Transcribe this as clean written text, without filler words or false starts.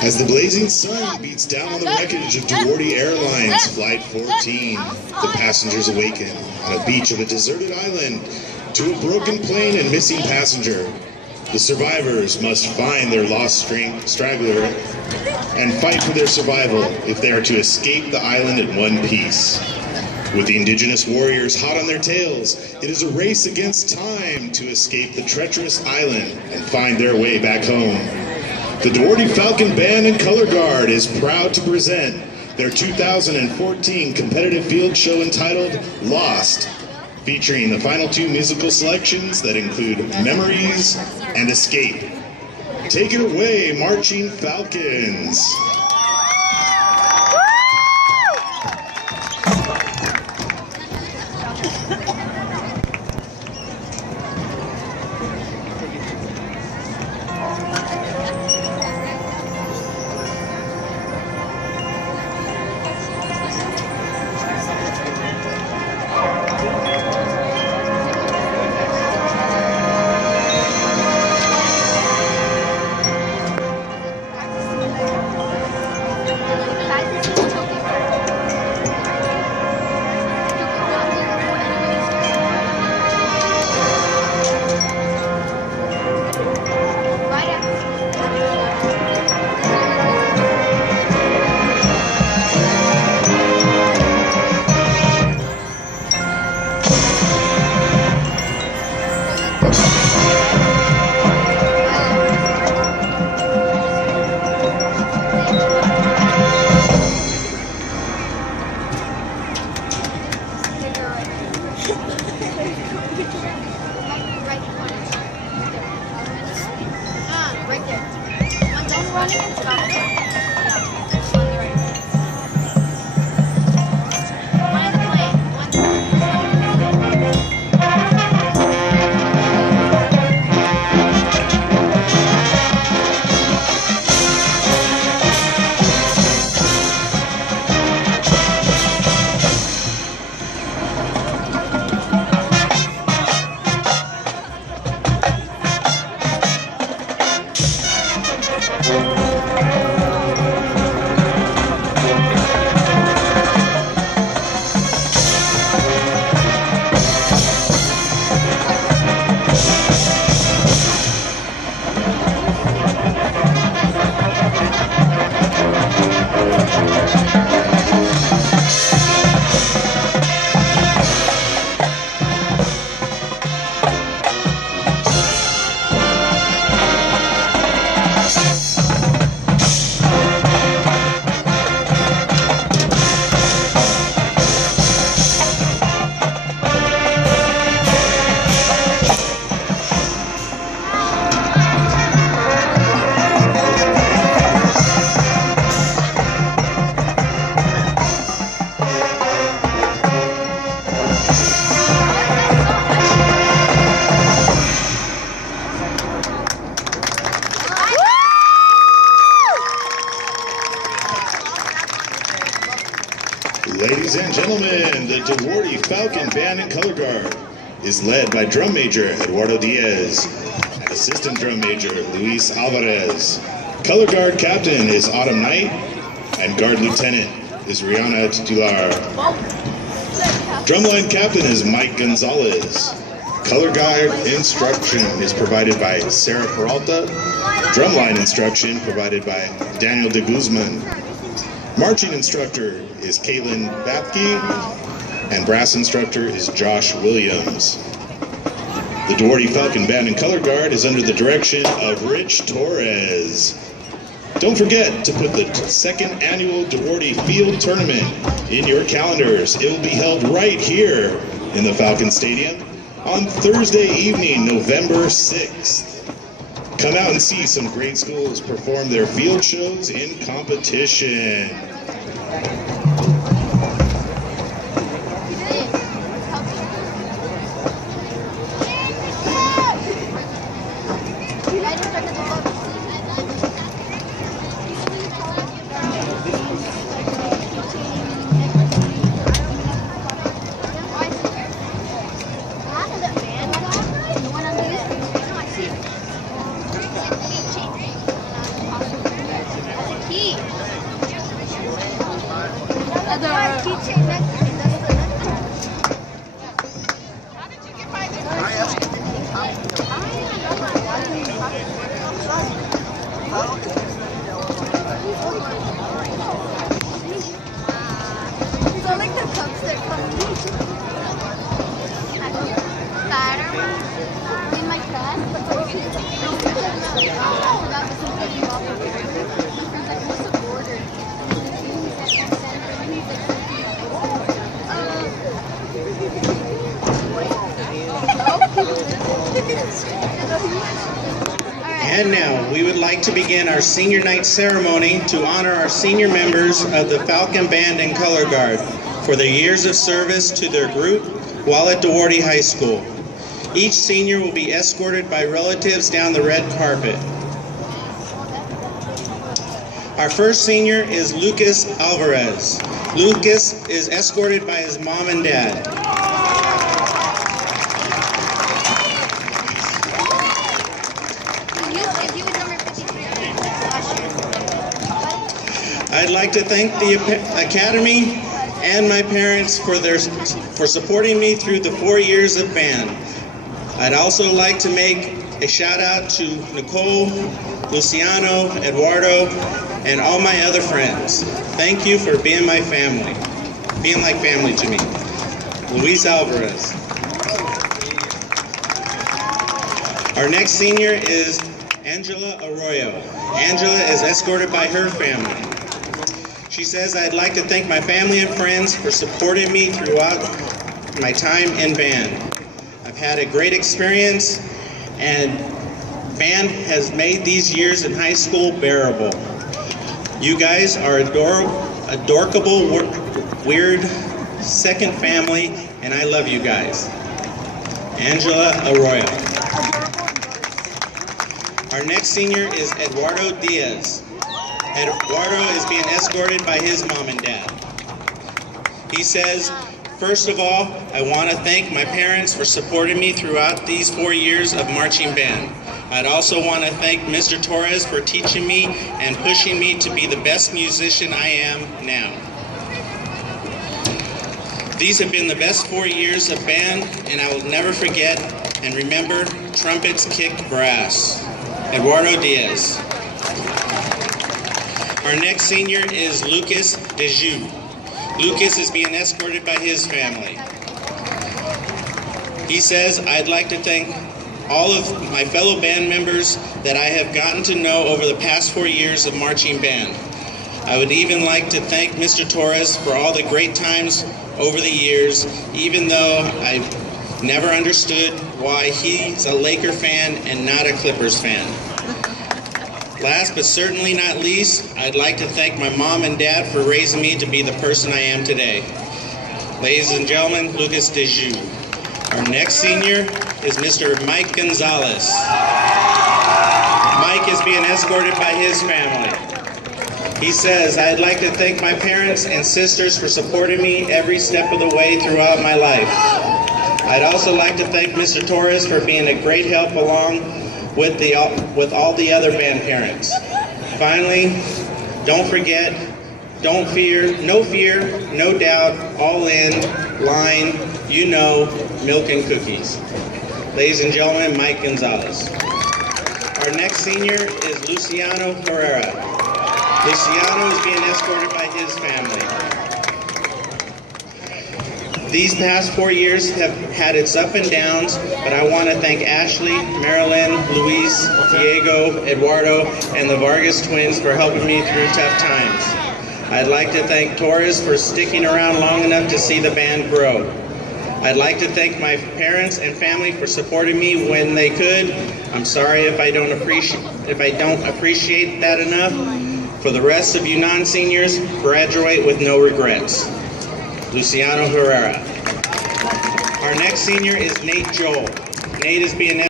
As the blazing sun beats down on the wreckage of Duarte Airlines Flight 14, the passengers awaken on a beach of a deserted island to a broken plane and missing passenger. The survivors must find their lost straggler and fight for their survival if they are to escape the island in one piece. With the indigenous warriors hot on their tails, it is a race against time to escape the treacherous island and find their way back home. The Duarte Falcon Band and Color Guard is proud to present their 2014 competitive field show entitled Lost, featuring the final two musical selections that include Memories and Escape. Take it away, Marching Falcons. Ladies and gentlemen, the Duarte Falcon Band and Color Guard is led by Drum Major Eduardo Diaz and Assistant Drum Major Luis Alvarez. Color Guard Captain is Autumn Knight and Guard Lieutenant is Rihanna Tular. Drumline Captain is Mike Gonzalez. Color Guard instruction is provided by Sarah Peralta. Drumline instruction provided by Daniel de Guzman. Marching instructor is Caitlin Bathke, and brass instructor is Josh Williams. The Duarte Falcon Band and Color Guard is under the direction of Rich Torres. Don't forget to put the second annual Duarte Field Tournament in your calendars. It will be held right here in the Falcon Stadium on Thursday evening, November 6th. Come out and see some great schools perform their field shows in competition. And now, we would like to begin our senior night ceremony to honor our senior members of the Falcon Band and Color Guard for their years of service to their group while at Duarte High School. Each senior will be escorted by relatives down the red carpet. Our first senior is Lucas Alvarez. Lucas is escorted by his mom and dad. I'd like to thank the Academy and my parents for supporting me through the 4 years of band. I'd also like to make a shout out to Nicole, Luciano, Eduardo, and all my other friends. Thank you for being my family, being like family to me. Luis Alvarez. Our next senior is Angela Arroyo. Angela is escorted by her family. She says, I'd like to thank my family and friends for supporting me throughout my time in band. I've had a great experience, and band has made these years in high school bearable. You guys are adorable, weird second family, and I love you guys. Angela Arroyo. Our next senior is Eduardo Diaz. Eduardo is being escorted by his mom and dad. He says, first of all, I want to thank my parents for supporting me throughout these 4 years of marching band. I'd also want to thank Mr. Torres for teaching me and pushing me to be the best musician I am now. These have been the best 4 years of band, and I will never forget and remember trumpets kicked brass. Eduardo Diaz. Our next senior is Lucas Dejoux. Lucas is being escorted by his family. He says, I'd like to thank all of my fellow band members that I have gotten to know over the past 4 years of marching band. I would even like to thank Mr. Torres for all the great times over the years, even though I've never understood why he's a Laker fan and not a Clippers fan. Last but certainly not least, I'd like to thank my mom and dad for raising me to be the person I am today. Ladies and gentlemen, Lucas Dejoux. Our next senior is Mr. Mike Gonzalez. Mike is being escorted by his family. He says, I'd like to thank my parents and sisters for supporting me every step of the way throughout my life. I'd also like to thank Mr. Torres for being a great help along with all the other band parents. Finally, don't forget, don't fear, no doubt, all in, line, you know, milk and cookies. Ladies and gentlemen, Mike Gonzalez. Our next senior is Luciano Herrera. Luciano is being escorted by his family. These past 4 years have had its up and downs, but I want to thank Ashley, Marilyn, Luis, Diego, Eduardo, and the Vargas twins for helping me through tough times. I'd like to thank Torres for sticking around long enough to see the band grow. I'd like to thank my parents and family for supporting me when they could. I'm sorry if I don't appreciate that enough. For the rest of you non-seniors, graduate with no regrets. Luciano Herrera. Our next senior is Nate Joel. Nate is being